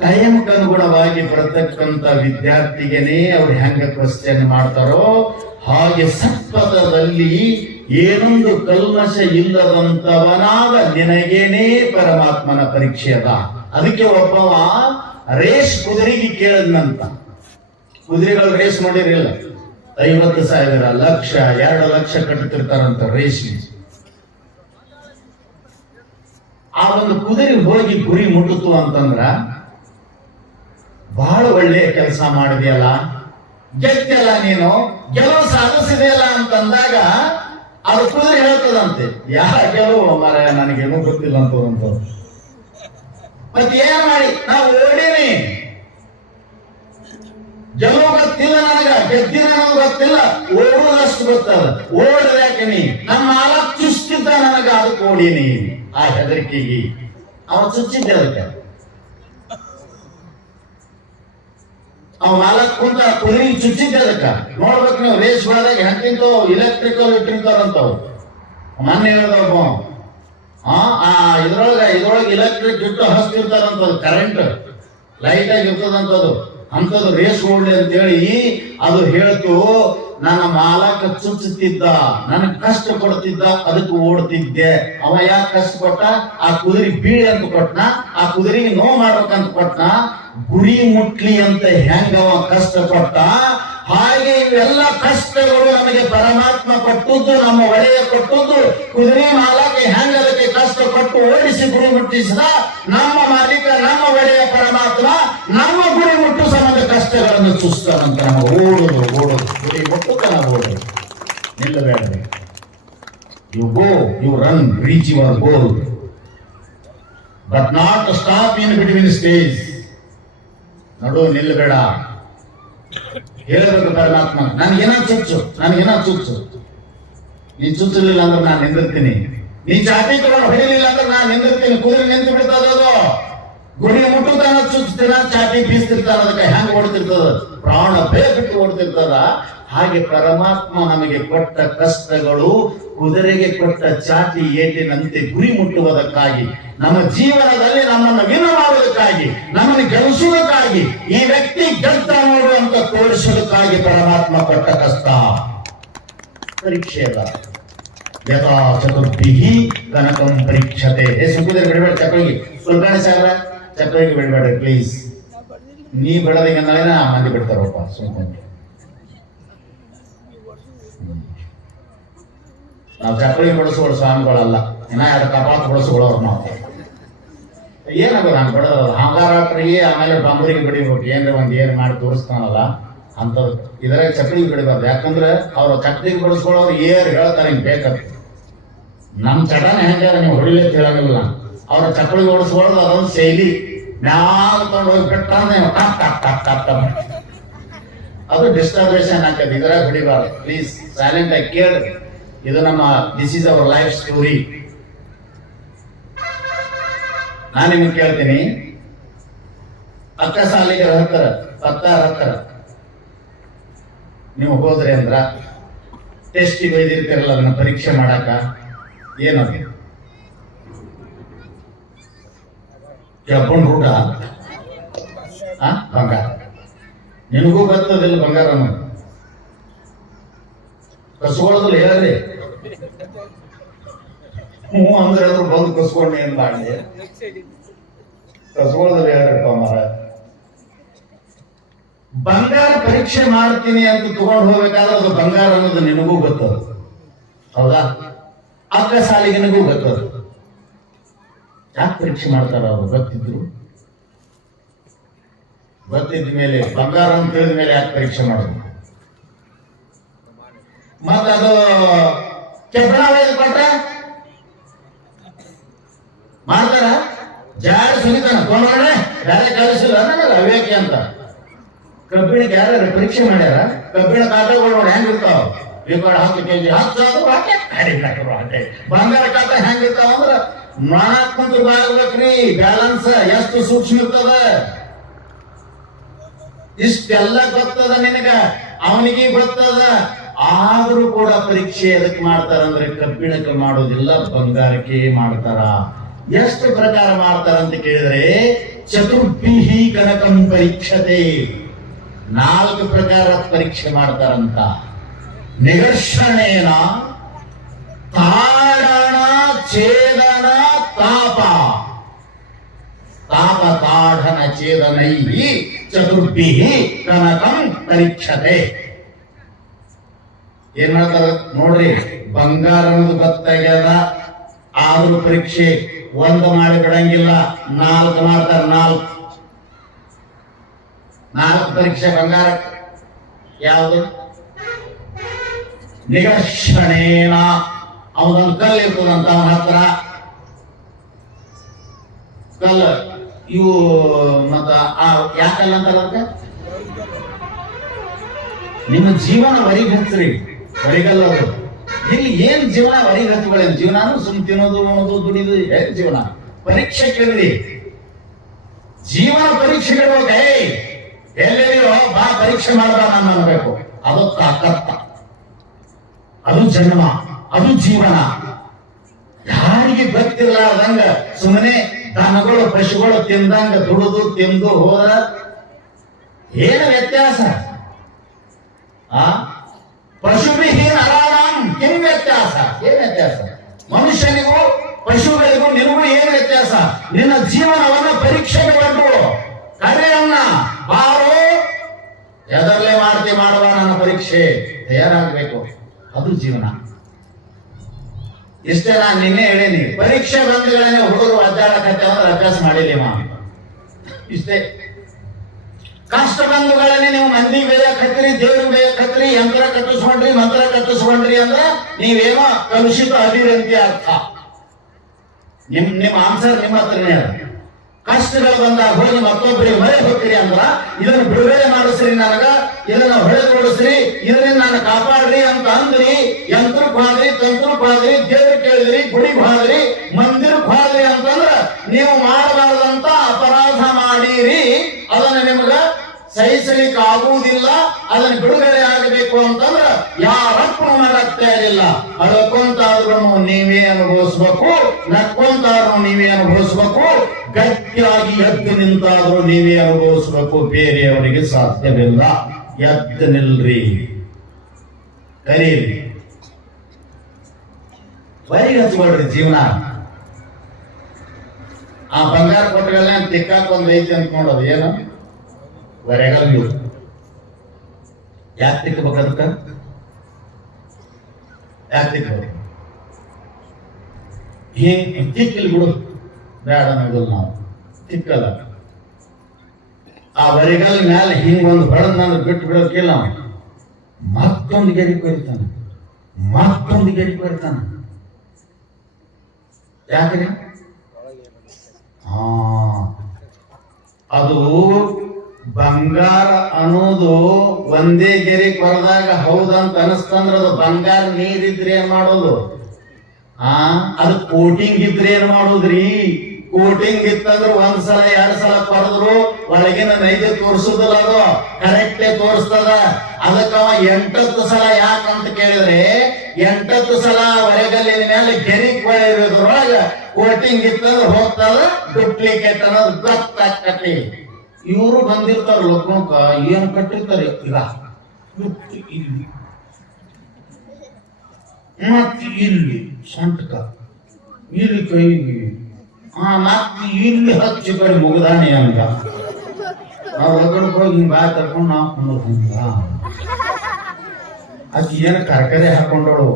ಟೈಮ್ಗೆ ಅನುಗುಣವಾಗಿ ಬರತಕ್ಕಂತ ವಿದ್ಯಾರ್ಥಿಗೆನೇ ಅವ್ರು ಹೆಂಗ ಕ್ವಶನ್ ಮಾಡ್ತಾರೋ ಹಾಗೆ ಸತ್ಪಥದಲ್ಲಿ ಏನೊಂದು ಕಲ್ಮಶ ಇಲ್ಲದಂತವನಾದ ನಿನಗೇನೇ ಪರಮಾತ್ಮನ ಪರೀಕ್ಷೆ ಅದ. ಅದಕ್ಕೆ ಒಬ್ಬವ ರೇಸ್ ಕುದುರೆಗೆ ಕೇಳದ್ನಂತ. ಕುದುರೆಗಳು ರೇಸ್ ಮಾಡಿರಲಿಲ್ಲ. 50,000 ಲಕ್ಷ 2 ಲಕ್ಷ ಕಟ್ಟುತ್ತಿರ್ತಾರಂತ ರೇಸ್ಗೆ. ಆ ಒಂದು ಕುದುರೆ ಹೋಗಿ ಗುರಿ ಮುಟ್ಟಿತು ಅಂತಂದ್ರ ಬಹಳ ಒಳ್ಳೆಯ ಕೆಲಸ ಮಾಡಿದೆಯಲ್ಲ, ಗೆದ್ದೆಲ್ಲ ನೀನು, ಗೆಲುವು ಸಾಧಿಸಿದೆಯಲ್ಲ ಅಂತಂದಾಗ ಅದು ಕುದುರೆ ಹೇಳ್ತದಂತೆ, ಯಾರ ಗೆಲುವು ಮರ ನನಗೇನು ಗೊತ್ತಿಲ್ಲ ಅಂತ. ಮತ್ತೆ ಏನ್ ಮಾಡಿ ನಾವು ಓಡಿನಿ, ಗೆಲುವು ಗೊತ್ತಿಲ್ಲ ನನಗ, ಗೆದ್ದಿನ ನನಗೆ ಗೊತ್ತಿಲ್ಲ, ಓಡುವುದಷ್ಟು ಗೊತ್ತದ. ಓಡಿದ್ಯಾಕೆ ನೀ ನಮ್ಮ ಮಾಲ ಚುಚ್ಚಿದ್ದ ನನಗ, ಅದಕ್ಕೆ ಓಡಿನಿ. ಆ ಹೆದರಿಕೆಗೆ ಅವ ಚುಚ್ಚಿದ್ದೆ. ಅದಕ್ಕೆ ಅವ ಮಾಲಕ್ ಕುಂತ ಕುದುರೆ ಚುಚ್ಚಿದ್ದೆ ಅದಕ್ಕ ನೋಡ್ಬೇಕು ನೀವು ರೇಸ್ ಒಳಗೆ ಹೆಂಗಿಂತೋ ಇಲೆಕ್ಟ್ರಿಕಲ್ ಇಟ್ಟಿರ್ತಾರಂತವು ಮೊನ್ನೆ ಹೇಳಿದವ ಇದ್ರೊಳಗೆ ಇಲೆಕ್ಟ್ರಿಕ್ ಇಟ್ಟು ಹಸ್ತಿರ್ತಾರಂತದ್ದು ಕರೆಂಟ್ ಲೈಟ್ ಆಗಿ ಇರ್ತದಂತದ್ದು ಅಂತದ್ದು ರೇಸ್ ಓಡ್ಲಿ ಅಂತೇಳಿ ಅದು ಹೇಳ್ತು. ನನ್ನ ಮಾಲಕ ಚುಚ್ಚುತ್ತಿದ್ದ, ನನಗೆ ಕಷ್ಟ ಕೊಡ್ತಿದ್ದ, ಅದಕ್ಕೆ ಓಡ್ತಿದ್ದೆ. ಅವ ಯಾಕೆ ಕಷ್ಟ ಕೊಟ್ಟ? ಆ ಕುದುರೆ ಬೀಳಿ ಅಂತ ಕೊಟ್ನ, ಆ ಕುದುರೆಗೆ ನೋವು ಮಾಡ್ಬೇಕಂತ ಕೊಟ್ನ, ಗುರಿ ಮುಟ್ಲಿ ಅಂತ ಹೆಂಗ ಅವ ಕಷ್ಟ ಕೊಟ್ಟ. ಹಾಗೆ ಇವೆಲ್ಲ ಕಷ್ಟಗಳು ನಮಗೆ ಪರಮಾತ್ಮ ಕೊಟ್ಟದ್ದು, ನಮ್ಮ ಒಡೆಯ ಕೊಟ್ಟದ್ದು. ಕುದುರೆ ಮಾಲಕ ಹೆಂಗ ಅದಕ್ಕೆ ಕಷ್ಟ ಕೊಟ್ಟು ಓಡಿಸಿ ಗುರಿ ಮುಟ್ಟಿಸಿದ, ನಮ್ಮ ಮಾಲೀಕ ನಮ್ಮ ಒಡೆಯ ಪರಮಾತ್ಮ ನಮ್ಮ ಗುರಿ ಮುಟ್ಟು ಸಂಬಂಧ ಕಷ್ಟಗಳನ್ನು ಚುಸ್ತಾನಂತ. ನಮ್ಮ ಓಡುದು ಗುರಿ ಮುಟ್ಟುತ್ತಾನ ಓಡುದು ನಿಲ್ಲಬೇಡ. You go, you run, reach your goal, but not stop in between stage. ನಡು ನಿಲ್ಲಬೇಡ. ಹೇಳಬೇಕು ಪರಮಾತ್ಮ, ನನಗೇನ ಚುಚ್ಚು, ನೀನ್ ಚುಚ್ಚಲಿಲ್ಲ ಅಂದ್ರೆ ನಾನು ನಿಂದಿರ್ತೀನಿ. ನೀ ಚಾಟಿ ತಗೊಂಡು ಹೊಡಿಲಿಲ್ಲ ಅಂದ್ರೆ ನಾನು ನಿಂದಿರ್ತೀನಿ. ಕುದುರೆ ನಿಂತು ಬಿಡ್ತದ, ಅದು ಗುರಿ ಮುಟ್ಟುತ್ತಾನ, ಚುಚ್ತಿನ, ಚಾಟಿ ಬೀಸ್ತಿರ್ತಾನ, ಅದಕ್ಕೆ ಹೆಂಗ್ ಓಡ್ತಿರ್ತದ, ಪ್ರಾಣ ಬಿಟ್ಟು ಓಡ್ತಿರ್ತದ. ಹಾಗೆ ಪರಮಾತ್ಮ ನಮಗೆ ಕೊಟ್ಟ ಕಷ್ಟಗಳು ಕುದುರೆಗೆ ಕೊಟ್ಟ ಚಾಟಿ ಏಟಿನಂತೆ ಗುರಿ ಮುಟ್ಟುವುದಕ್ಕಾಗಿ, ನಮ್ಮ ಜೀವನದಲ್ಲಿ ನಮ್ಮನ್ನು ವಿನ ಮಾಡುವುದಕ್ಕಾಗಿ, ನಮ್ಮನ್ನು ಗೆಲ್ಲಿಸುವುದಕ್ಕಾಗಿ, ಈ ವ್ಯಕ್ತಿ ಗೆದ್ದ ನೋಡು ಅಂತ ತೋರಿಸುವುದಕ್ಕಾಗಿ ಪರಮಾತ್ಮ ಕೊಟ್ಟ ಕಷ್ಟ ಪರೀಕ್ಷೆ ಅಲ್ಲ. ಯಥಾ ಚತುರ್ಭಿಹಿ ಕನಕಂ ಪರೀಕ್ಷತೆ. ಸುಖಿದ್ರೆ ಬಿಡಬೇಡ ಚಪ್ಪಲಿಗೆ, ಸುಲ್ತಾನ ಸಾಹೇಬ್ರ ಚಪ್ಪಲಿಗೆ ಬಿಡಬೇಡ ಪ್ಲೀಸ್. ನೀ ಬಿಡೋದಕ್ಕೆ ನಾಳೆ ಮಂದಿ ಬಿಡ್ತಾರಪ್ಪ ಸುಮ್ಕೊಂಡು. ನಾವು ಚಪ್ಪಲಿ ಬಡಿಸುವ ಸ್ವಾಮಿಗಳಲ್ಲ, ಇನ್ನ ಎರಡು ಕಪಾತ್ ಬಡಿಸುಗಳವ್ರು ನಾವು. ಏನಾಗೋದು ನಾನು ಬಿಡೋದು ಹಾಂಗಾರಾಟ್ರಿಗೆ, ಆಮೇಲೆ ಬಂಬೂರಿಗೆ ಬಿಡಿಬೇಕು. ಏನ್ರಿ ಒಂದ್ ಏನ್ ಮಾಡಿ ತೋರಿಸ್ತಾನಲ್ಲ ಅಂತವ್ರು ಇದ್ರಾಗ ಚಪ್ಪಲಿಗೆ ಬಿಡಬಾರ್ದು. ಯಾಕಂದ್ರೆ ಅವ್ರ ಚಪ್ಪಲಿಗೆ ಬಡಿಸ್ಕೊಳ್ಳೋರು ಏರ್ ಹೇಳ್ತಾರೆ ಹಿಂಗ್ ಬೇಕಂತ. ನಮ್ ಚಟನೆ ಹೆಂಗಾರ ನೀವು ಹೊಡಿಲಿ ಅಂತ ಹೇಳಂಗಿಲ್ಲ. ಅವ್ರ ಚಪ್ಪಲಿಗೆ ಓಡಿಸ್ಕೊಳ್ಳೋದು ಅದೊಂದು ಶೈಲಿ. ಮ್ಯಾಲ ತಗೊಂಡು ಹೋಗಿ ಬಿಟ್ಟ ಅದು ಡಿಸ್ಟರ್ಬೇಷನ್ ಆಗ್ತದೆ. ಇದ್ರಾಗ ಹೊಡಿಬಾರ್ದು ಪ್ಲೀಸ್. ಸೈಲೆಂಟ್ ಆಗಿ ಕೇಳಿ. ಇದು ನಮ್ಮ this is our life story. ನಾನು ನಿಮ್ಗೆ ಕೇಳ್ತೀನಿ, ಅಕ್ಕ ಸಾಲಿಗೆ ಹತ್ತಾರ ನೀವು ಹೋದ್ರಿ ಅಂದ್ರ ಟೆಸ್ಟಿಗೆ ಒಯ್ದಿರ್ತೀರಲ್ಲ, ಅದನ್ನ ಪರೀಕ್ಷೆ ಮಾಡಾಕ ಏನದು ಕೇಳ್ಕೊಂಡು ರೂಢ ಬಂಗಾರ. ನಿನಗೂ ಗೊತ್ತದಿಲ್ಲ ಬಂಗಾರನು ಕಸ್ಕೊಳ್ಳೋದಿಲ್ಲ. ಹೇಳ್ರಿ ಹ್ಞೂ ಅಂದ್ರೆ ಅದ್ರ ಬಂದು ಕಸ್ಕೊಂಡು ಏನ್ ಮಾಡಿ ಕಸ್ಕೊಳ್ಳೋದಿಲ್ಲ. ಹೇಳ್ರಪ್ಪ ಮರ, ಬಂಗಾರ ಪರೀಕ್ಷೆ ಮಾಡ್ತೀನಿ ಅಂತ ತಗೊಂಡು ಹೋಗ್ಬೇಕಾದ್ರೆ ಅದು ಬಂಗಾರ ಅನ್ನೋದು ನಿನಗೂ ಗೊತ್ತದ, ಹೌದಾ? ಅಕ್ಕ ಸಾಲಿಗೆ ನಿನಗೂ ಗೊತ್ತದ. ಯಾಕೆ ಪರೀಕ್ಷೆ ಮಾಡ್ತಾರ ಅವರು? ಗೊತ್ತಿದ್ದ ಮೇಲೆ, ಬಂಗಾರ ಅಂತ ತಿಳಿದ ಮೇಲೆ ಯಾಕೆ ಪರೀಕ್ಷೆ ಮಾಡೋದು? ಮತ್ತ ಅದು ಕೆಬ್ಬಣ ಕೊಟ್ರೆ ಮಾಡ್ತಾರ, ಜಾಡ ಸುಗಿತಾನ ಕೊಂಡ್ರೆ ಬೇರೆ ಕಳಿಸಿಲ್ಲ ನನಗೆ ಅವೇಕೆ ಅಂತ. ಕಬ್ಬಿಣಕ್ಕೆ ಯಾರು ಪರೀಕ್ಷೆ ಮಾಡ್ಯಾರ? ಕಬ್ಬಿಣ ಖಾತೆಗಳು ನೋಡಿ ಹೆಂಗಿರ್ತಾವ, ಬೇಕಾದ್ರೆ 10 kg 10,000 ಬಂಗಾರ ಖಾತೆ ಹೆಂಗಿರ್ತಾವ ಅಂದ್ರ ನಾಲ್ಕು ಆಗ್ಬೇಕ್ರಿ. ಬ್ಯಾಲೆನ್ಸ್ ಎಷ್ಟು ಸೂಕ್ಷ್ಮ ಇರ್ತದ, ಇಷ್ಟೆಲ್ಲ ಗೊತ್ತದ ನಿನಗ, ಅವನಿಗೆ ಗೊತ್ತದ. ಆದ್ರೂ ಕೂಡ ಪರೀಕ್ಷೆ ಎದಕ್ಕೆ ಮಾಡ್ತಾರಂದ್ರೆ ಕಬ್ಬಿಣಕ್ಕೆ ಮಾಡೋದಿಲ್ಲ, ಬಂಗಾರಕ್ಕೆ ಮಾಡ್ತಾರ. ಎಷ್ಟು ಪ್ರಕಾರ ಮಾಡ್ತಾರಂತ ಕೇಳಿದ್ರೆ ಚತುರ್ಭಿಹಿ ಕನಕಂ ಪರೀಕ್ಷತೆ, 4 ಪ್ರಕಾರ ಪರೀಕ್ಷೆ ಮಾಡ್ತಾರಂತ. ನಿಘರ್ಷಣೇನ, ತಾಡನ, ಛೇದನ, ತಾಪ. ತಾಪ ತಾಡನ ಛೇದನೈ ಚತುರ್ಭಿಹಿ ಕನಕಂ ಪರೀಕ್ಷತೆ. ಏನ್ ಮಾಡ್ತಾರ ನೋಡ್ರಿ, ಬಂಗಾರ ಅನ್ನೋದು ಗೊತ್ತಾಗ್ಯದ, ಆದ್ರೂ ಪರೀಕ್ಷೆ 1 ಮಾಡಿ ಬಿಡಂಗಿಲ್ಲ, 4 ಮಾಡ್ತಾರ. 4 ಪರೀಕ್ಷೆ ಬಂಗಾರ. ಯಾವುದು? ನಿಘರ್ಷಣೇನ, ಅವನೊಂದು ಕಲ್ಲು ಇರ್ತದಂತ ಅವನ ಹತ್ರ. ಕಲ್ಲ ಇವು ಮತ್ತ ಯಾಕಲ್ಲ ಅಂತಾರ? ನಿಮ್ಮ ಜೀವನ ವರಿಗೆ ಹಚ್ಚ್ರಿ, ವರಿಗಲ್ಲ ಅದು. ಇಲ್ಲಿ ಏನ್ ಜೀವನ ವರಿಗೆ ಹಚ್ಕೊಳ್ಳೇನು? ಜೀವನಾನು ಸುಮ್ ತಿನ್ನೋದು ಅನ್ನೋದು ದುಡಿದು ಏನ್ ಜೀವನ? ಪರೀಕ್ಷೆ ಕೇಳ್ರಿ, ಜೀವನ ಪರೀಕ್ಷೆಗಳು. ಎಲ್ಲೆಲ್ಲಿಯೋ ಬಾ ಪರೀಕ್ಷೆ ಮಾಡ್ದ ನಾನು ಅನ್ಬೇಕು. ಅದು ತಾಕತ್ತ, ಅದು ಜನ್ಮ, ಅದು ಜೀವನ. ಯಾರಿಗೆ ಗೊತ್ತಿರ್ಲಾರ್ದಂಗ ಸುಮ್ಮನೆ ದನಗಳು ಪಶುಗಳು ತಿಂದಂಗ ದುಡಿದು ತಿಂದು ಹೋದ್ರ ಏನು ವ್ಯತ್ಯಾಸ? ಪಶುವಿಹೀನ ಅರಾರಾಮ್ ಏನ್ ವ್ಯತ್ಯಾಸ? ಏನ್ ವ್ಯತ್ಯಾಸ? ಮನುಷ್ಯನಿಗೂ ಪಶುಗಳಿಗೂ ನಿನಗೂ ಏನು ವ್ಯತ್ಯಾಸ? ನಿನ್ನ ಜೀವನವನ್ನ ಪರೀಕ್ಷೆಗೆ ಬಂದು ಕರೆಯನ್ನ ಬಾರೋ, ಎದರಲ್ಲೇ ಮಾಡುವ ನನ್ನ ಪರೀಕ್ಷೆ ತಯಾರಾಗಬೇಕು. ಅದು ಜೀವನ. ಇಷ್ಟೇ ನಾನು ನಿನ್ನೆ ಹೇಳೀನಿ. ಪರೀಕ್ಷೆ ಬಂದ್ಗಳೇ ಹುಡುಗರು ಅಡ್ಡಾಡಕತ್ತೆ ಅಂದ್ರೆ ಅಭ್ಯಾಸ ಮಾಡಿಲ್ಲ. ಇಷ್ಟೇ. ಕಷ್ಟ ಬಂಧುಗಳನ್ನೇ ನೀವು ಮಂದಿ ಬೇಯಕತ್ರಿ, ದೇವ್ರ ಬೇಯಕತ್ರಿ, ಯಂತ್ರ ಕಟ್ಟಿಸ್ಕೊಂಡ್ರಿ, ಮಂತ್ರ ಕಟ್ಟಿಸ್ಕೊಂಡ್ರಿ ಅಂದ್ರೆ ನೀವೇನೋ ಕಲುಷಿತ ಅದಿರಿ ಅಂತ ಅರ್ಥ. ನಿಮ್ಮ ಆನ್ಸರ್ ನಿಮ್ಮ ಹತ್ರನೇ ಅದ. ಕಷ್ಟಗಳು ಬಂದಾಗ ಹೋಗಿ ಮತ್ತೊಬ್ಬರಿಗೆ ಮಳೆ ಹೋಗ್ತೀರಿ ಅಂದ್ರ ಇದನ್ನು ಬಿಡುಗಡೆ ಮಾಡಿಸ್ರಿ, ನನಗ ಇದನ್ನ ಹೊಳೆ ಕೊಡಿಸ್ರಿ, ಇದರಿಂದ ನಾನು ಕಾಪಾಡ್ರಿ ಅಂತ ಅಂದ್ರಿ. ಯಂತ್ರಕ್ಕೆ ಹೋದ್ರಿ, ತಂತ್ರಕ್ಕೆ ಹೋದ್ರಿ, ದೇವ್ರ ಕೇಳಿದ್ರಿ, ಗುಡಿಗೆ ಹೋದ್ರಿ, ಮಂದಿರಕ್ಕೆ ಹೋದ್ರಿ ಅಂತಂದ್ರ ನೀವು ಮಾಡಬಾರ್ದಂತ ಅಪರಾಧ ಮಾಡಿರಿ. ಅದನ್ನ ನಿಮ್ಗ ಸಹಿಸಲಿಕ್ಕೆ ಆಗುವುದಿಲ್ಲ. ಅದನ್ನ ಬಿಡುಗಡೆ ಆಗಬೇಕು ಅಂತಂದ್ರ ಯಾರಪ್ಪು ಮಾಡಕ್ ತಯಾರಿಲ್ಲ. ಅಳಕೊಂತಾದ್ರೂ ನೀವೇ ಅನುಭವಿಸ್ಬೇಕು, ನಕ್ಕೊಂತಾದ್ರೂ ನೀವೇ ಅನುಭವಿಸ್ಬೇಕು, ಗಟ್ಟಿಯಾಗಿ ಎದ್ದು ನಿಂತಾದ್ರೂ ನೀವೇ ಅನುಭವಿಸ್ಬೇಕು. ಬೇರೆಯವರಿಗೆ ಸಾಧ್ಯವಿಲ್ಲ. ಎದ್ದು ನಿಲ್ರಿ, ಕರೀರಿ, ಬರಿಗೆ ಹಚ್ಕೊಳ್ರಿ ಜೀವನ. ಆ ಬಂಗಾರ ಕೊಟ್ಟಗಳನ್ನ ತಿಕ್ಕಾಕ ಒಂದ್ ಐತಿ ಅಂದ್ಕೊಂಡದು ಏನು ವರೆಗಲ್ಲು. ಯಾಕೆ ತಿಕ್ಕಬೇಕು? ಅದಕ್ಕ ಯಾಕೆ ತಿಕ್ಕಬೇಕು? ಹಿಂಗ್ ತಿಕ್ಕಿಲ್ ಬಿಡು, ಬೇಡ ಅನ್ನೋದಿಲ್ಲ ನಾವು, ತಿಕ್ಕಲ್ಲ. ಆ ವರೆಗಲ್ ಮ್ಯಾಲ ಹಿಂಗ್ ಒಂದು ಹೊಡೆದ್ ನಾನು ಬಿಟ್ಟು ಬಿಡೋಕಿಲ್ಲ. ಮತ್ತೊಂದು ಗೆಡಿ ಕೊರಿತಾನ, ಮತ್ತೊಂದು ಗೆಡಿ ಕೊರಿತಾನ. ಯಾಕ್ರಿ? ಅದು ಬಂಗಾರ ಅನ್ನೋದು ಒಂದೇ ಗೆರೆ ಕೊರದಾಗ ಹೌದಂತ ಅನಸ್ತಂದ್ರ ಅದು ಬಂಗಾರ ನೀರಿದ್ರೆ ಏನ್ ಮಾಡೋದು? ಅದು ಕೋಟಿಂಗ್ ಇದ್ರೆ ಏನ್ ಮಾಡುದ್ರಿ? ಕೋಟಿಂಗ್ ಇತ್ತಂದ್ರ ಒಂದ್ ಸಲ ಎರಡ್ ಸಲ ಕೊರದ್ರು ಒಳಗಿನ ನೈಜ ತೋರಿಸುದಿಲ್ಲ, ಅದು ಕರೆಕ್ಟೇ ತೋರಿಸ್ತದ. ಅದಕ್ಕ 8 ಸಲ ಯಾಕಂತ ಕೇಳಿದ್ರೆ 8 ಸಲ ಹೊರಗಲ್ಲಿನ ಮೇಲೆ ಗೆರಿ ಇರೋದ್ರೊಳಗ ಕೋಟಿಂಗ್ ಇತ್ತಂದ್ರ ಹೋಗ್ತದ, ಡೂಪ್ಲಿಕೇಟ್ ಅನ್ನೋದು ಗೊತ್ತಾಕತಿ. ಇವರು ಬಂದಿರ್ತಾರ ಲೋಕನಕ, ಏನ್ ಕಟ್ಟಿರ್ತಾರೆ ಈಗ ಇಲ್ಲಿ ಮತ್ತೆ ಇಲ್ಲಿ ಸಂಟಕ, ಇಲ್ಲಿ ಕೈಗೆ, ಮತ್ತೆ ಇಲ್ಲಿ ಹಚ್ಚಿ ಕಡೆ ಮುಗದಾಣಿ ಹಂಗ. ನಾವು ಲಗ್ನಕ್ಕೆ ಹೋಗಿ ಹಿಂಗ ಬಾಯ್ ತರ್ಕೊಂಡು ನಾವು ಕೊಂಡೋದು ಹಿಂಗ. ಅಕ್ಕಿ ಏನು ಕರ್ಕರೆ ಹಾಕೊಂಡಳು.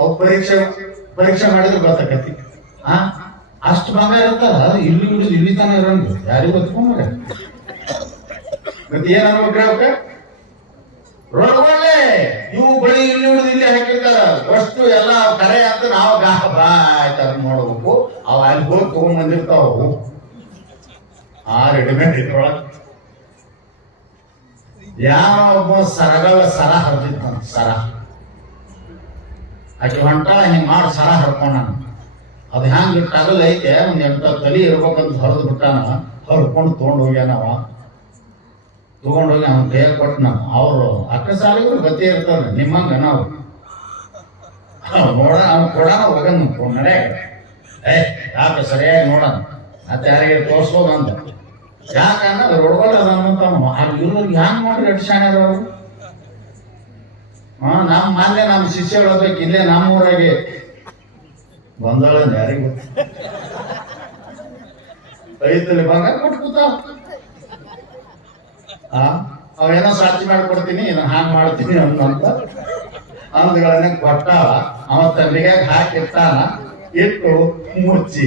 ಅವ್ ಪರೀಕ್ಷೆ ಮಾಡಿದ್ರೆ ಗೊತ್ತಾಕತಿ. ಅಷ್ಟು ಬಂಗಾರ ಇರ್ತಾರ, ಇಲ್ಲಿ ಹಿಡಿದು ಇಲ್ಲಿ ತಾನೇ ಇರಂಗ ಯಾರಿಗೂ ಗೊತ್ಕೊಂಡ್ರೆ ಮತ್ತೆ ಏನ್ ಅನ್ಬೇಕ್ರಿ ಅವಕ್ಕ? ರೋಡ್ಗಳೇ ಇವು ಬಳಿ ಇಲ್ಲಿ ಹಿಡಿದು ಇಲ್ಲಿ ಹಾಕಿರ್ತಾರ. ಅಷ್ಟು ಎಲ್ಲ ಕರೆ ಅಂತ ನಾವು ಬಾಯ್ತಾರ ನೋಡ್ಬೇಕು. ಅವ ಅಲ್ಲಿ ಹೋಗಿ ತಗೊಂಡ್ ಬಂದಿರ್ತಾವು. ರೆಡಿಮೇಡ್ ಇದ್ರೊಳಗ ಯಾವ ಒಬ್ಬ ಸರಗಳ ಸರ ಹರಿದಿರ್ತಾನ. ಸರ ಆಕೆ ಹೊಂಟ ಹಿಂಗ್ ಮಾಡಿ ಸರ ಹರ್ಕೊಂಡ. ಅದು ಹ್ಯಾಂಗ ಇಟ್ಟಾಗಲ್ಲ ಐತೆ, ಒಂದ್ 8 ತಲಿ ಇರ್ಬೇಕಂತ ಹೊರದ್ ಬಿಟ್ಟಾನ. ಹೊರ್ಕೊಂಡು ತಗೊಂಡ್ ಹೋಗ್ಯಾನವ. ತಗೊಂಡೋಗಿ ಅವನ ಕೈಯಾಗ ಕೊಟ್ಟು ನಾವು ಅವ್ರು ಅಕ್ಕ ಸಾಲಿಗಳು ಗತಿ ಇರ್ತಾರೆ ನಿಮ್ಮಂಗ. ನಾವು ನೋಡ ಅವ್ನು ಕೊಡೋಣ ಹೋಗನ್ ನಡೆಯಾಗ ಯಾಕೆ ಸರಿಯಾಗಿ ನೋಡೋಣ ಮತ್ತೆ ಯಾರಿಗೆ ತೋರ್ಸೋದಂತ. ಯಾಕಂದ್ರೆ ರೋಡ್ಗಳು ಅದಂತ ಇವ್ರಿಗೆ ಹ್ಯಾಂಗ್ ಮಾಡ್ರಿ ಎಡ್ ಶಾಣ್ಯರು ಅವರು. ನಮ್ಮ ಮೊನ್ನೆ ನಮ್ಮ ಶಿಷ್ಯ ಹೇಳ್ಬೇಕು, ಇಲ್ಲೇ ನಮ್ಮೂರಾಗೆ ಬಂದಾಳ ಯಾರಿಗೆ ಗೊತ್ತ, ರೈತಲ್ಲಿ ಬಂಗಾರ ಕೊಟ್ಟು ಕೂತಾವ. ಅವೇನೋ ಸಾಕ್ಷಿ ಮಾಡ್ಕೊಡ್ತೀನಿ, ಇದನ್ನ ಹಾಂಗ್ ಮಾಡ್ತೀನಿ ಅಂತ ಅಂದ್ಗಳನ್ನ ಕೊಟ್ಟಾವ. ಅವ ತಂಬಿಗಾಗ ಹಾಕಿರ್ತಾನ, ಇಟ್ಟು ಮುಚ್ಚಿ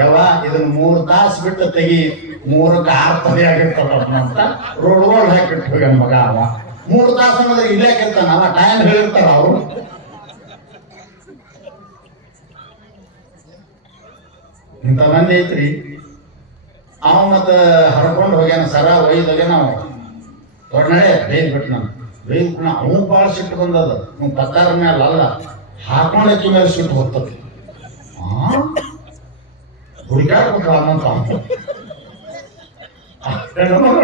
ಯಾವ ಇದನ್ನ 3 ತಾಸು ಬಿಟ್ಟು ತೆಗಿ, 3ಕ್ಕೆ 6 ತಲೆ ಆಗಿರ್ತಾವ ಅಂತ ರೋಡ್ ಹಾಕಿಟ್ಟು ಹೋಗ್ಯಾನ ಮಗ. ಅವ 3 ತಾಸು ಅನ್ನೋದ್ರೆ ಇಲ್ಲೇ ಹಾಕಿರ್ತಾನ. ಅವ ಟೈಮ್ ಹೇಳಿರ್ತಾರ ಅವರು. ಇಂಥ ಮಂದಿ ಐತ್ರಿ. ಅವ ಮತ್ತ ಹರ್ಕೊಂಡು ಹೋಗ್ಯಾನ, ಸರ ಒಯ್ದೋಗ್ಯಾನ. ನಾವು ತೊಡನಡೆ ಬೇಗ ಬಿಟ್ಟು ನಾನು ಬೇಗ ಅವನು ಭಾಳ ಸಿಟ್ಟು ಬಂದದ. ನೀವು ಕತ್ತಾರ ಮೇಲೆ ಅಲ್ಲ ಹಾಕೊಂಡಕ್ಕಿ ಮೇಲೆ ಸಿಟ್ಟು ಹೋಗ್ತದೆ. ಹುಡುಕಾಡ್ಬೇಕು ಅನ್ನಂತ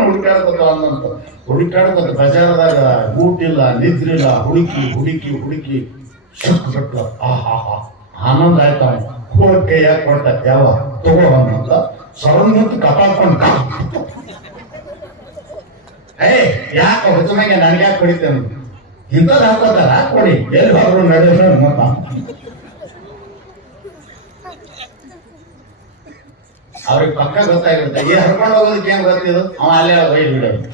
ಹುಡುಕಾಡ್ಬೇಕು ಅನ್ನಂತ ಹುಡುಕಾಡ್ಬೇಕು ಬಜಾರದಾಗ ಊಟಿಲ್ಲ ನಿದ್ರಿಲ್ಲ ಹುಡುಕಿ ಹುಡುಕಿ ಹುಡುಕಿ ಶಕ್ತು ಆಹಾ ಆನಂದ ಆಯ್ತ ಕೈಯಾಗ ಕೊಟ್ಟ ಯಾವ ತಗೋ ಅನ್ನಂತ ಸರನ್ ಕಪಾಡ್ಕೊಂಡ್ ಯಾಕೆ ಹೊಸಮಾಗೆ ನನಗೆ ಯಾಕೆ ಕೊಡಿತೇನೆ ಇಂಥದ್ದು ಹಾಕೋತಾರ ಕೊಡಿ ಎಲ್ಲಿ ಹೋದ್ರು ನಡೆಯೋಣ ಮತ್ತ ಅವ್ರಿಗೆ ಪಕ್ಕ ಗೊತ್ತಾಗಿರುತ್ತೆ ಈ ಹರ್ಕೊಂಡು ಹೋಗೋದಕ್ಕೆ ಏನ್ ಗೊತ್ತಿದ್ದು ಅವ ಅಲ್ಲೇ ಒಯ್ದು ಬಿಡೋದು.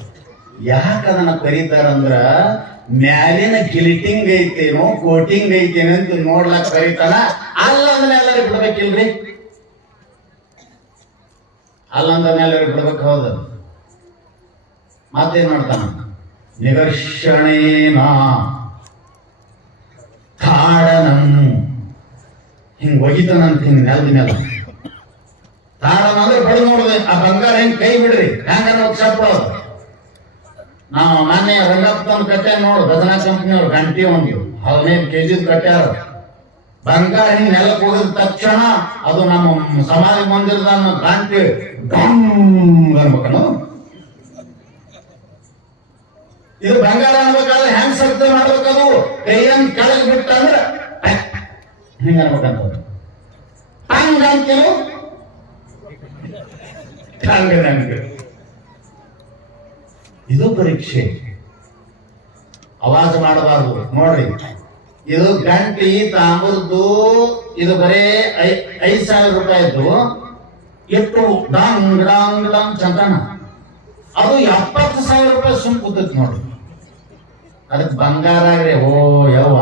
ಯಾಕೆ ಅದನ್ನ ಕರೀತಾರಂದ್ರ ಮ್ಯಾಲಿನ ಗಿಲಿಟಿಂಗ್ ಐತೇನೋ ಕೋಟಿಂಗ್ ಐತೇನೋ ಅಂತ ನೋಡ್ಲಾಕ್ ಕರೀತಾನ. ಅಲ್ಲಂದ್ರೆ ಎಲ್ಲರಿಗೂ ಬಿಡ್ಬೇಕಿಲ್ರಿ, ಅಲ್ಲಂದ್ರೆ ಎಲ್ಲರಿಗೂ ಬಿಡ್ಬೇಕು. ಹೌದು, ಮತ್ತೇನ್ ಮಾಡ್ತಾನ? ನಿಗರ್ಷಣೇನ ತಾಡನಂ ಹಿಂಗ್ ಒಗಿತಾನಂತ ಹಿಂಗ್ ನೆಲದ ಮೇಲೆ ತಾಡನ ಅಂದ್ರೆ ಬಡ ನೋಡಿದೆ ಆ ಬಂಗಾರ ಹೆಂಗ್ ಕೈ ಬಿಡ್ರಿ ಹೆಂಗ ಚಪ್ಪಳೋದು. ನಾವು ಮೊನ್ನೆ ರಂಗಪ್ಪನ ಕಟ್ಟೆ ನೋಡು, ಭಜನಾ ಕಂಪ್ನಿಯವ್ರು ಗಂಟಿ ಒಂದು 15 kg ಕಟ್ಟ್ಯಾರ. ಬಂಗಾರ ಹಿಂಗ್ ನೆಲಕ್ಕೆ ಹೋಗಿದ ತಕ್ಷಣ ಅದು ನಮ್ಮ ಸಮಾಜ ಮಂದಿರದ ಗಂಟಿ ಅನ್ಬೇಕನು. ಇದು ಬಂಗಾರ ಅನ್ಬೇಕಾದ್ರೆ ಹೆಂಗ್ ಶಬ್ದ ಮಾಡ್ಬೇಕದು? ಕೈಯನ್ ಕೆಳಗೆ ಬಿಟ್ಟ ಅಂದ್ರೆ ಹಿಂಗ ಅನ್ಬೇಕಂತ ಹಂಗ ಅಂತೀವಿ. ಇದು ಪರೀಕ್ಷೆ, ಅವಾಜ್ ಮಾಡಬಾರ್ದು. ನೋಡ್ರಿ, ಇದು ಗಂಟಿ ತಾಮ್ರದ್ದು, ಇದು ಬರೇ 5,000 ರೂಪಾಯಿದ್ದು. ಎಷ್ಟು ಡಾಂಗ್ ಡಾಂಗ್ ಡಾಂಗ್ ಚಂದನ, ಅದು 70,000 ರೂಪಾಯಿ ಸುಮ್ ಕೂತೈತಿ ನೋಡ್ರಿ. ಅದಕ್ಕೆ ಬಂಗಾರ ಆಗ್ರಿ. ಓ ಯವ್ವ,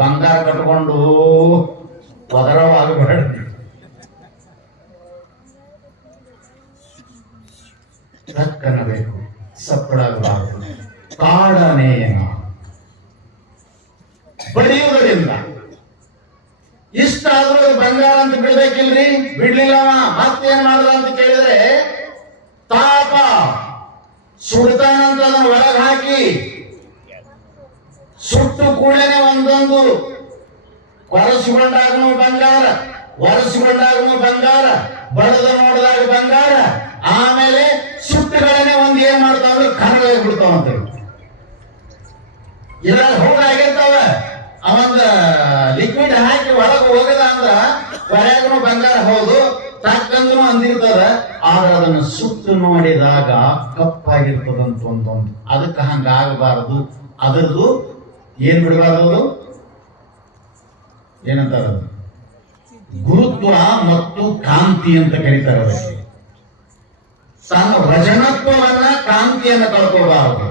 ಬಂಗಾರ ಕಟ್ಕೊಂಡು ಒದರವಾಗಬೇಡ್ರಿ. ತಕ್ಕನಬೇಕು, ಸಪ್ಪಳಾಗಬಾರದು. ತಾಡನೇನ ಬಡಿಯುವುದರಿಂದ ಇಷ್ಟಾದ್ರೂ ಬಂಗಾರ ಅಂತ ಬಿಡ್ಬೇಕಿಲ್ರಿ. ಬಿಡ್ಲಿಲ್ಲವ ಮತ್ತೇನ್ ಮಾಡ್ದ ಅಂತ ಕೇಳಿದ್ರೆ ತಾಪ ಸುಡ್ತಾನಂತ ಅದನ್ನ ಒಳಗೆ ಹಾಕಿ ಸುಟ್ಟು ಕೂಡಲೇ ಒಂದೊಂದು ಒರೆಸಿಕೊಂಡಾಗನು ಬಂಗಾರ, ಒರೆಸಿಕೊಂಡಾಗನು ಬಂಗಾರ, ಬಡದ ನೋಡಿದಾಗ ಬಂಗಾರ, ಆಮೇಲೆ ಸುಟ್ಟುಗಳನ್ನೇ ಒಂದ್ ಏನ್ ಮಾಡ್ತಾವ್ರಿ ಕರಗಾಗಿ ಬಿಡ್ತಾವಂತ. ಇದ್ರಾಗ ಹೋಗಾಗಿರ್ತಾವ. ಅವಂದ ಲಿಕ್ವಿಡ್ ಹಾಕಿ ಒಳಗೆ ಹೋಗದ ಅಂದ್ರ ಹೊರಗನು ಬಂಗಾರ ಹೌದು, ತಕ್ಕಂದ್ರೂ ಅಂದಿರ್ತದ. ಆದ್ರೆ ಅದನ್ನ ಸುಟ್ಟು ನೋಡಿದಾಗ ಕಪ್ಪಾಗಿರ್ತದಂತ ಒಂದೊಂದು. ಅದಕ್ಕೆ ಹಂಗಾಗಬಾರದು. ಅದರದ್ದು ಏನ್ ಬಿಡಬಾರದು? ಏನಂತಾರ? ಗುರುತ್ವ ಮತ್ತು ಕಾಂತಿ ಅಂತ ಕರೀತಾರೆ. ಅದಕ್ಕೆ ತನ್ನ ರಜನತ್ವವನ್ನ, ಕಾಂತಿಯನ್ನ ಕಳ್ಕೋಬಾರದು.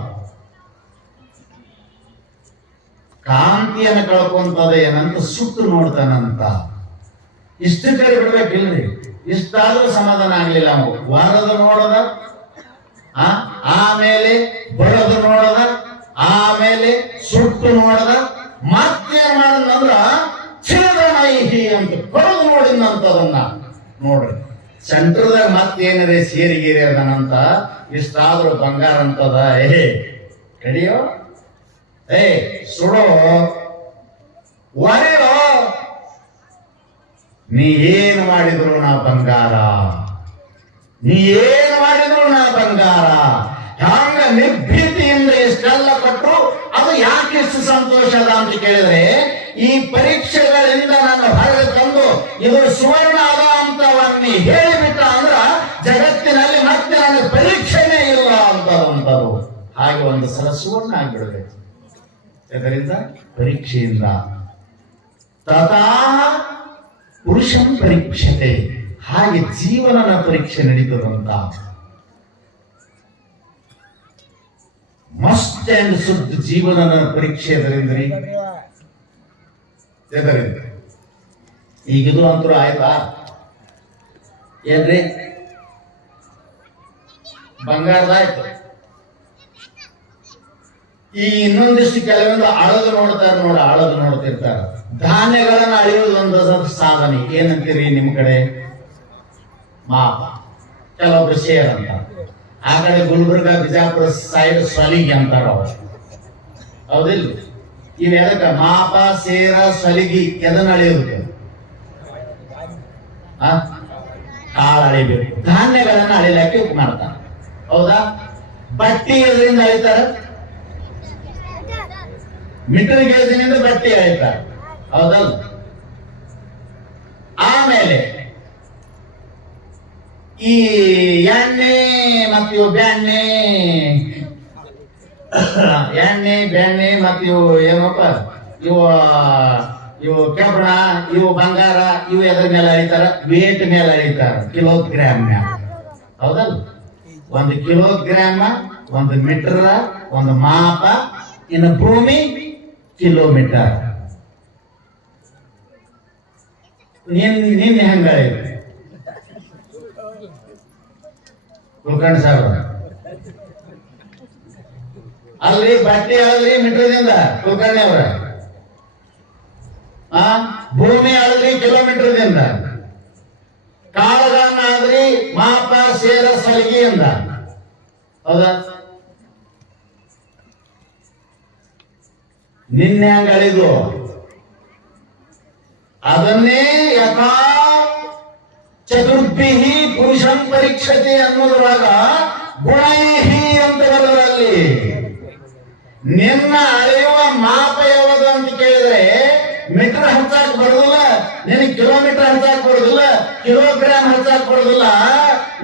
ಕಾಂತಿಯನ್ನು ಕಳ್ಕೊಂತದ ಏನಂತ ಸುಟ್ಟು ನೋಡ್ತಾನಂತ. ಇಷ್ಟು ಕಡೆ ಬಿಡ್ಬೇಕಿಲ್ರಿ. ಇಷ್ಟಾದ್ರೂ ಸಮಾಧಾನ ಆಗ್ಲಿಲ್ಲ. ನಾವು ವಾರದ ನೋಡದ, ಆಮೇಲೆ ಬಡದು ನೋಡದ, ಆಮೇಲೆ ಸುಟ್ಟು ನೋಡದ, ಮತ್ತೇನ್ ಮಾಡದಂದ್ರ ಚಿರದನೈಹಿ ಅಂತ ಕೊಡದು ನೋಡಿದಂತದನ್ನ ನೋಡ್ರಿ. ಸೆಂಟ್ರದಾಗ ಮತ್ತೇನರೇ ಸೇರಿಗೇರಿ ಅದನಂತ. ಇಷ್ಟಾದ್ರೂ ಬಂಗಾರ ಅಂತದ. ಕಡಿಯೋ, ಸುಡೋ, ಒರೆಯೋ, ನೀ ಏನು ಮಾಡಿದ್ರು ನಾ ಬಂಗಾರ, ನೀ ಏನು ಮಾಡಿದ್ರು ನಾ ಬಂಗಾರ. ಹಂಗ ನಿರ್ಭೀತಿಯಿಂದ ಇಷ್ಟೆಲ್ಲ ಕೊಟ್ಟರು. ಅದು ಯಾಕೆ ಇಷ್ಟು ಸಂತೋಷ ಅದ ಅಂತ ಕೇಳಿದ್ರೆ, ಈ ಪರೀಕ್ಷೆಗಳಿಂದ ನಾನು ಹೊರಗೆ ತಂದು ಇದು ಸುವರ್ಣ ಅದ ಅಂತವನ್ನಿ ಹೇಳಿಬಿಟ್ಟ ಅಂದ್ರ ಜಗತ್ತಿನಲ್ಲಿ ಮತ್ತೆ ನನಗೆ ಪರೀಕ್ಷೆನೇ ಇಲ್ಲ ಅಂತದಂತರು. ಹಾಗೆ ಒಂದು ಸಲ ಸುವರ್ಣ ಆಗ್ಬಿಡ್ಬೇಕು. ಇದರಿಂದ ಪರೀಕ್ಷೆಯಿಂದ ತಥಾ ಪುರುಷಂ ಪರೀಕ್ಷತೆ, ಹಾಗೆ ಜೀವನದ ಪರೀಕ್ಷೆ ನಡೀತದಂತ. ಮಸ್ಟ್ ಅಂಡ್ ಶುದ್ಧ ಜೀವನದ ಪರೀಕ್ಷೆ ಇದರಿಂದ್ರಿ. ಈಗಿದು ಅಂತೂ ಆಯ್ತಾ ಏನ್ರಿ? ಬಂಗಾರದಾಯ್ತು. ಈ ಇನ್ನೊಂದಿಷ್ಟು ಕೆಲವೊಂದು ಅಳದು ನೋಡ್ತಾರೆ ನೋಡ, ಅಳದು ನೋಡ್ತಿರ್ತಾರ. ಧಾನ್ಯಗಳನ್ನ ಅಳಿಯೋದು ಒಂದು ಸಾಧನೆ. ಏನಂತೀರಿ ನಿಮ್ ಕಡೆ? ಮಾಪ, ಕೆಲವೊಬ್ರು ಶೇರ್ ಅಂತ. ಆ ಕಡೆ ಗುಲ್ಬರ್ಗ, ಬಿಜಾಪುರ ಸೈಡ್ ಸಲಿಗೆ ಅಂತಾರ ಅವರು. ಹೌದಿಲ್ಲ? ಇವೆದಕ್ಕ ಮಾಪ, ಸೇರ, ಸಲಿಗಿ ಎದನ್ನ ಅಳಿಯೋದಕ್ಕೆ? ಕಾಳು ಅಳಿಬೇಕು, ಧಾನ್ಯಗಳನ್ನ ಅಳಿಲಿಕ್ಕೆ ಉಪಯೋಗ ಮಾಡ್ತಾರೆ. ಹೌದಾ? ಬಟ್ಟಿ ಎದರಿಂದ ಅಳಿತಾರ? ಮೀಟರ್ ಗೇಜಿನಿಂದ ಬಟ್ಟಿ ಅಳಿತಾರೆ. ಹೌದಲ್ಲ? ಆಮೇಲೆ ಈ ಎಣ್ಣೆ ಮತ್ತು ಇವು ಬೆಣ್ಣೆ ಮತ್ತು ಇವು ಏನಪ್ಪ ಇವು ಕೆಬ್ಬಣ, ಇವು ಬಂಗಾರ, ಇವು ಎದ್ರ ಮೇಲೆ ಅಳಿತಾರ? ವೇಟ್ ಮೇಲೆ ಅಳಿತಾರ, ಕಿಲೋಗ್ರಾಮ್ ಮ್ಯಾಲ. ಹೌದಲ್ಲ? 1 ಕಿಲೋಗ್ರಾಮ, 1 ಮೀಟರ್, 1 ಮಾಪ, ಇನ್ನು ಭೂಮಿ ಕಿಲೋಮೀಟರ್. ನಿನ್ನೆ ಹೆಂಗ ಕುಲ್ಕರ್ಣಿ ಸಾಹೇಬ್ ಅಲ್ರಿ, ಬಟ್ಟಿ ಅಳದ್ರಿ ಮೀಟರ್ದಿಂದ ಕುಲ್ಕರ್ಣಿ ಅವರ, ಭೂಮಿ ಅಳದ್ರಿ ಕಿಲೋಮೀಟರ್ದಿಂದ, ಕಾಳುಗಳನ್ನ ಆದ್ರಿ ಮಾಪ ಸೇರ ಸಲಿಗೆಯಿಂದ. ಹೌದಾ? ನಿನ್ನೆ ಹಂಗ ಅಳಿದು ಅದನ್ನೇ ಯಥಾ ಚತುರ್ಭಿಹಿ ಪುರುಷಂ ಪರೀಕ್ಷತೆ ಅನ್ನೋದ್ರೊಳಗ ಗುಣೈಹಿ ಅಂತ ಬರೋದ್ರಲ್ಲಿ ನಿನ್ನ ಅಳೆಯುವ ಮಾಪ ಯಾವುದು ಅಂತ ಕೇಳಿದ್ರೆ ಮೀಟರ್ ಹಂಚಾಕ್ ಬರುದಿಲ್ಲ, ನಿನ್ ಕಿಲೋಮೀಟರ್ ಹಂಚಾಕ್ ಬರುದಿಲ್ಲ, ಕಿಲೋಗ್ರಾಮ್ ಹಂಚಾಕ್ ಬರುದಿಲ್ಲ.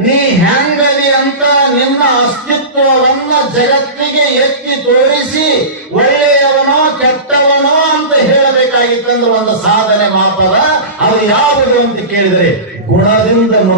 ನೀ ಹೆಂಗದಿ ಅಂತ ನಿನ್ನ ಅಸ್ತಿತ್ವವನ್ನ ಜಗತ್ತಿಗೆ ಎತ್ತಿ ತೋರಿಸಿ ಒಳ್ಳೆಯವನೋ ಕೆಟ್ಟವನೋ ಅಂತ ಹೇಳಬೇಕಾಗಿತ್ತಂದ್ರೆ ಒಂದು ಸಾಧನೆ ಮಾಪದ. ಅದು ಯಾವುದು ಅಂತ ಕೇಳಿದ್ರೆ ಗುಣದಿಂದ